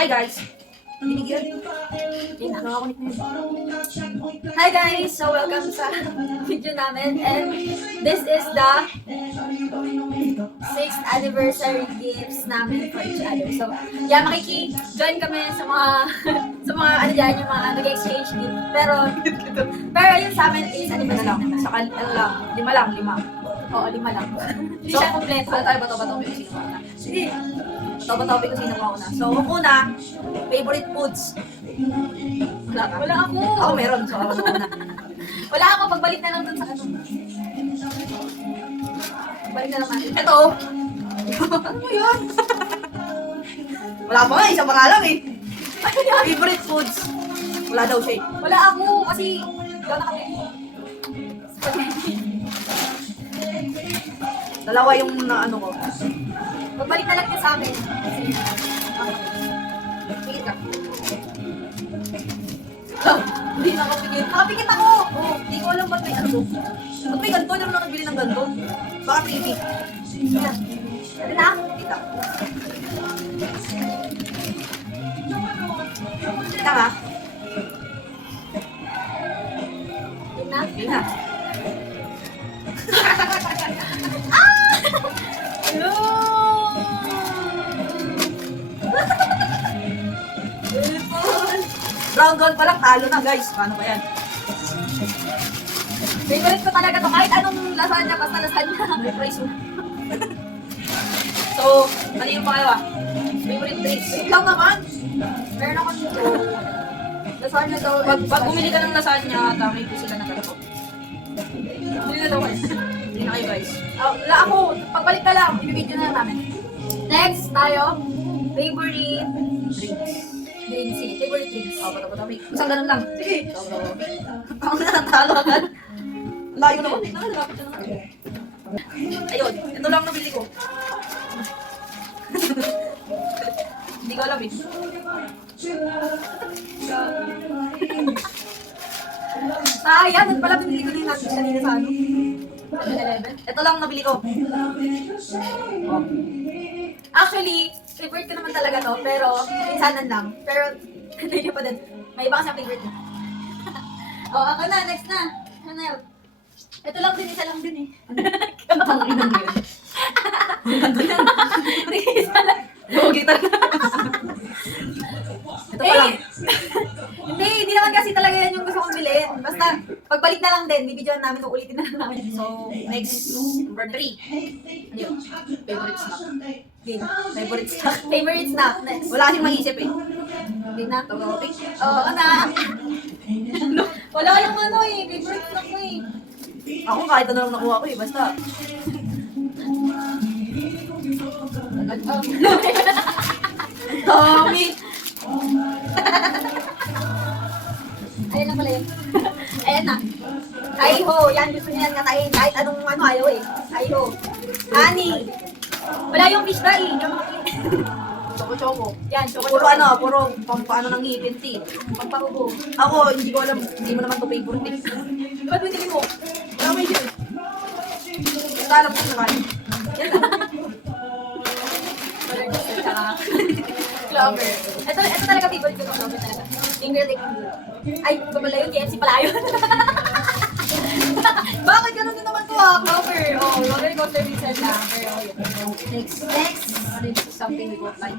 Hi guys! Binigyan. Hi guys! So welcome sa video namin and this is the 6th anniversary gifts namin for each other. So yeah, makiki-join kami sa mga sa mga ano dyan, yung mga nag-exchange gift. Pero yung sa amin is anniversary lang. Saka ano lang, lima. Oo, 5 lang. Hindi siya kompleto. Ano tayo bato-bato kung sino mauna? Sige. Bato-bato kung sino mauna. So, ang una, favorite foods. Wala ako. Ako meron. So, ako mauna. Wala ako. Pagbalik na lang dun sa ano. Pagbalik na lang natin. Ito. Ano yun? Wala pa nga. Isa pa nga lang eh. Favorite foods. Wala daw siya eh. Wala ako. Kasi, gano'n kami. Spaghetti. Dalawa yung na ano ko. Pagbalik na lang niya sa akin. Pigit ka. Oh, hindi na ako pigit. Nakapigit ako! Oh, hindi ko alam ba't may ano. Ba't may ganito? Hindi naman ako nagbili ng ganito. Baka pigit. Sige na. Ano na? Kita. Kita nga. Kita? Kita. Hello! Round 1 pa lang, talo na guys. Paano ba yan? Favorite ko talaga to. Kahit anong lasagna, basta lasagna. May price mo. So, ano yung pangalawa? Favorite drinks. Wait lang naman. Meron ako dito. Lasagna daw. Pag bumili ka ng lasagna, tamay po sila na ganito. Bumili na daw kayo. Hindi na kayo guys. Wala ako. Pagbalik na lang. Ibibidyo na lang namin. Next tayo. Favorite drinks. Drinks eh. Favorite drinks. Bato-bato. Isang ganun lang. Sige. Ako na natalo agad. Layo naman. Lapit na naman. Ayun. Ito lang nabili ko. Hindi ko alam eh. Ayan. Ito pala binili ko na yung natin kanina sa ano. 11. Ito lang nabili ko. Oh. Actually, favorite ko naman talaga to, pero minsanan lang. Pero, hindi pa din. May iba kasi ang favorite ko. Oh, ako na, next na. Ano na yun? Ito lang din, isa lang din eh. Ang inang yun. Isa lang. Lugi talaga. Ito pa lang. Hindi naman kasi talaga yan yung gusto kong bilhin. Basta, pagbalik na lang din, bibidyoan namin, ulitin na lang namin. So, next, number 3. Ano yun? Favorite snack. Game. Favorite snack. Favorite snack. Next. Wala kasing maisip eh. Hindi na, to. Oo, na. Wala yung ano eh, favorite snack mo eh. Ako kahit ano lang nakuha ko eh, basta. Tommy! Ayan na pala yun. Ayan na. Ay-ho, yan gusto niyan katain. Kahit anong ano ayaw eh. Ay-ho. Ani. Wala yung fish dye. Choco-choco. Yan, choco-choco. Puro ano, puro paano ng ngipin, ti. Pamparubo. Ako, hindi ko alam. Hindi mo naman ito favorite eh. Ba't hindi mo? Wala may yun. Basta alam ko sa kanin. Yan na. Clover. Ito talaga favorite ko ng clover talaga. Finger lick. Ay, babala yun. KFC pala yun. Bakit ganun din naman to clover? Oh, roller coaster reset lang. Pero yun. Next. Next is something we both like.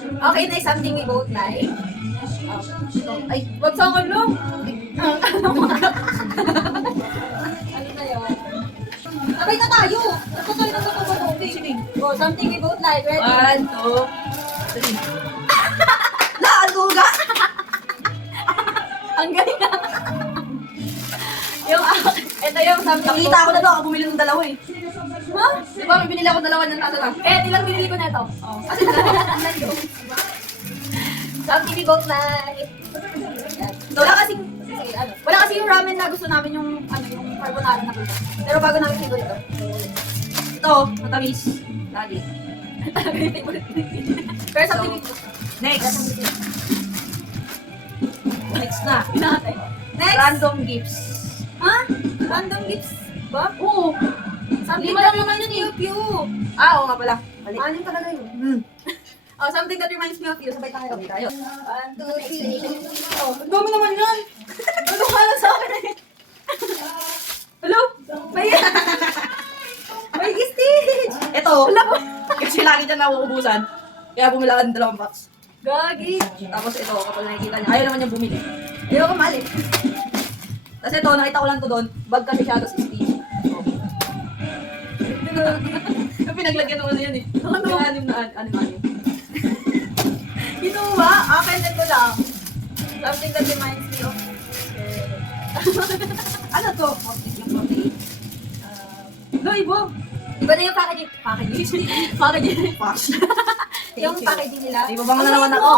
Okay, next something we both like. Ay, wag sa akin lang. Ano na yun? Sabay na tayo. Nagpasal na sa totoo. Sige. Oh, something we both like. Ready? 1, 2, 3. Naaduga! Ang galing na. Ito yung something. Nakita ko na to. Ako bumili ng dalawa eh. Ha? Di ba may binili ako dalawa ng nasa lang? Eh, ilang binili ko na ito. Oh. Kasi nandito. Something we both like. Wala kasing, ano, wala kasi yung ramen na gusto namin yung, ano, yung carbonara na gusto. Pero bago namin favorite ito. Ito, matamis. Lagi. Talaga yung favorite. Pero something we both. Next. Next na. Next. Random gifts. Ha? Random gifts ba? Oo. Lima lang naman yun eh. Oo nga pala. Anim talaga yun. Oh, something that reminds me of you. Sabay tayo. Sabay tayo. 1, 2, 3. Oh, ang dami naman yan. Ano ka lang sa akin eh. Hello? May Stitch! Ito, Wala po. kasi lagi dyan nauubusan. Kaya bumila ka ng 2 box. Gagi. Tapos ito, kapag nakikita niya, ayaw naman niyang bumili. Hindi ako mali. Tapos ito, nakita ko lang to doon, bag kasi siya, tapos Stitch. Yung pinaglagyan ng ano yan eh. Ano? Yung anim. Ito ba? Akin ito lang. Something that reminds me of... ano to? Yung protein. No, ibo. Iba na yung packaging. Packaging? Packaging. Package. Yung packaging nila. Iba bang na naman ako?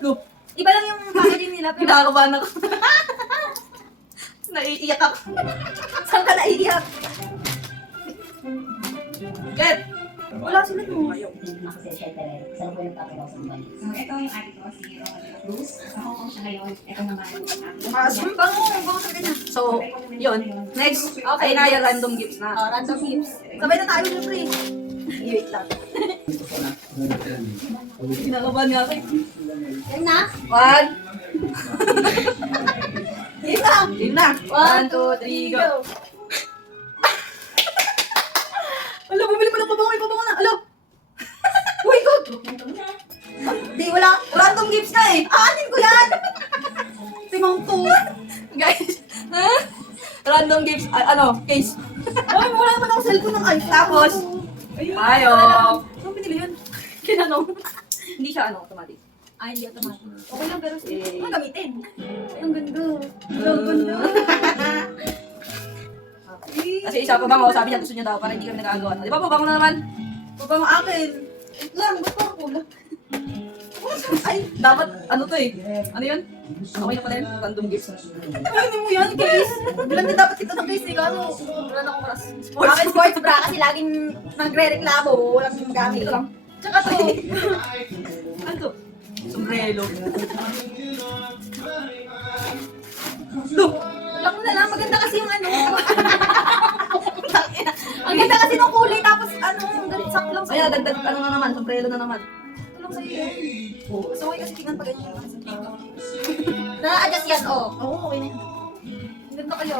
Look. Iba lang yung packaging nila. Pero Pinakabahan ako. Naiiyak ako. saan ka naiiyak? Get! Wala sila to. So, ito yung ate ko, si Bruce. Sa Hong Kong siya ngayon. Ito naman yung ate. Ang bango sa kanya. So, yun. Next, Okay, ay na yung next. random gifts na. Random gifts. Sabay na tayo syempre. Wait lang. Kinakabahan nga ako. Yan na. 1. Yan na. Game na. 1, 2, 3, go. Alo, bumili pa ng pabango na. Alo. Uy, good. Di, wala. Random gifts na eh. Aanin ko yan. Timang to. Guys, random gifts, case. Ay, wala naman ako cellphone ng iPhone. Tapos, ayun. Ayo. Saan pinili yun? Kinanong. Hindi siya automatic. Ay, hindi automatic. Okay lang, pero Eh. gamitin. Ay, ang ganda. Ang ganda. Kasi isa pa bango, sabi niya gusto niya daw para hindi kami nagagawa. Di ba po, bango na naman? Babang akin. Wait lang, ba't parang kulang? Ay, dapat, ano to eh? Ano yun? Okay na pala yun? Random gifts. Ay, hindi mo yan, case. Bilang din dapat ito ng case eh, kaso wala na akong oras. Akin sports bra kasi laging nagre-reklamo, walang gamit. Ito lang. Tsaka to. Ano to? Sombrero. Look, alam mo na lang, maganda kasi yung ano. Ang ganda kasi ng kulay, tapos ano, ang galit saklang Kaya dagdag, ano na naman, sombrero na naman. Tulong sa'yo yan. Gusto ko kasi tingnan pa ganyan. Na-adjust yan, oh. Oo, okay na yan. Ang ganda kayo.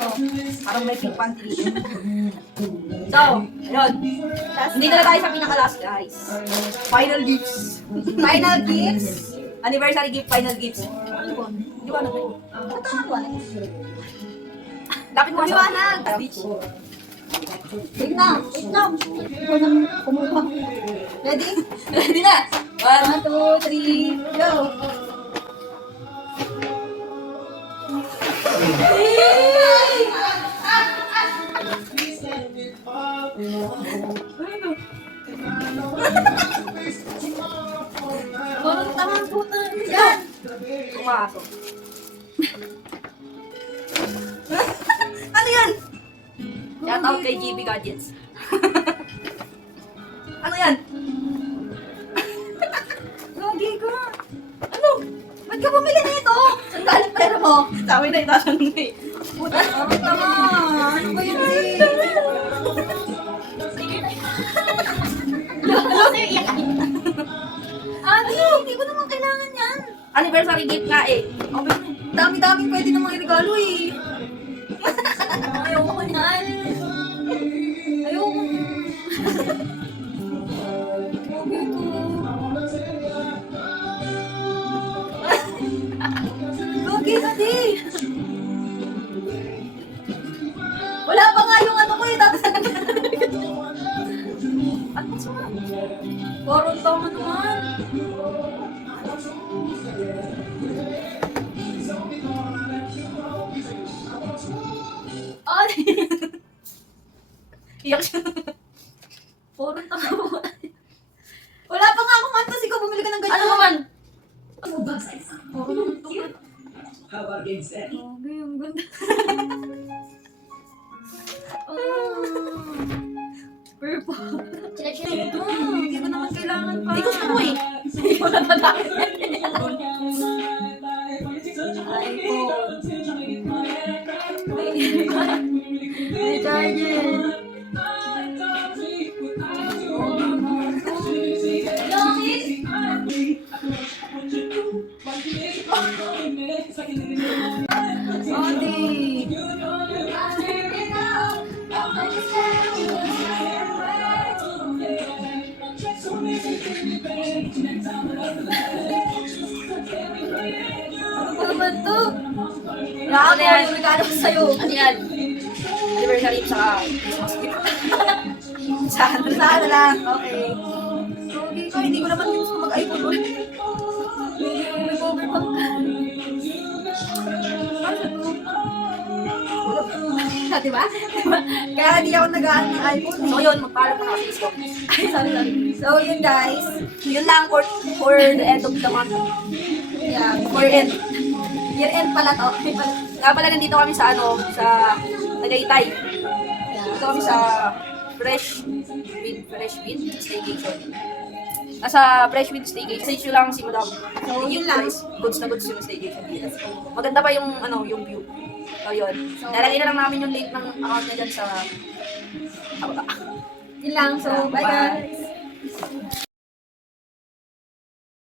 Parang may pink panty. So, ayun. Hindi na tayo sa pinaka-last, guys. Final gifts. Final gifts. Anniversary gift, final gifts. Ano po? Di ba ano tayo? Ba't ang liwanag? Lapit mo sa Liwanag. Stitch. Wait na. Ikaw nang kumuha. Ready? Ready na? 1, 1, 2, 3, go! Parang tamang puta yan! Pumasok. Ano yan? Shout out kay GB Gadgets. Ano yan? Gagi ka! Ano? Ba't ka bumili nito? Saan galing pera mo? Sa amin na itatanong eh. Puta, parang tama! Ano ba yun eh? Ate, hindi ko naman kailangan yan. Anniversary gift nga eh. Okay, dami-daming pwede namang regalo eh. Ayoko ko yan. Ayoko. Okay to. Gagi ka di. Wala pa nga yung ano ko eh. Tapos at mas mo. Parang tama naman. Ay! Iyak siya. Parang tama. Wala pa nga akong antas. Ikaw bumili ka ng ganyan. Ano naman? Parang naman to. How about games then? Okay, ang ganda. Purple. Ito, hindi ko naman kailangan pa. Hindi ko gusto mo eh. Hindi ko natatapos. iPhone. May charger. Bakit? regalo ko sa'yo. Ano yan? Anniversary sa Christmas gift. Sana lang. Okay. Okay ko, hindi ko naman gusto mag-iPhone ulit. Hindi ko may cover pa. Diba? Kaya hindi ako nag-aan ng iPhone. So yun, magpaalam ko na kasi isko. Ay, sorry. So, yun guys. Yun lang for the end of the month. Yeah, for end. Year end pala to. Nga pala nandito kami sa sa Tagaytay. Dito kami sa Fresh Wind Staycation. Nasa Fresh Wind Staycation. Message nyo lang si Madam. So, yun lang. Goods na goods yung staycation. Maganda pa yung yung view. So yun. Nalagay na lang namin yung link ng account niya dyan sa baba. Yun lang. So, bye guys.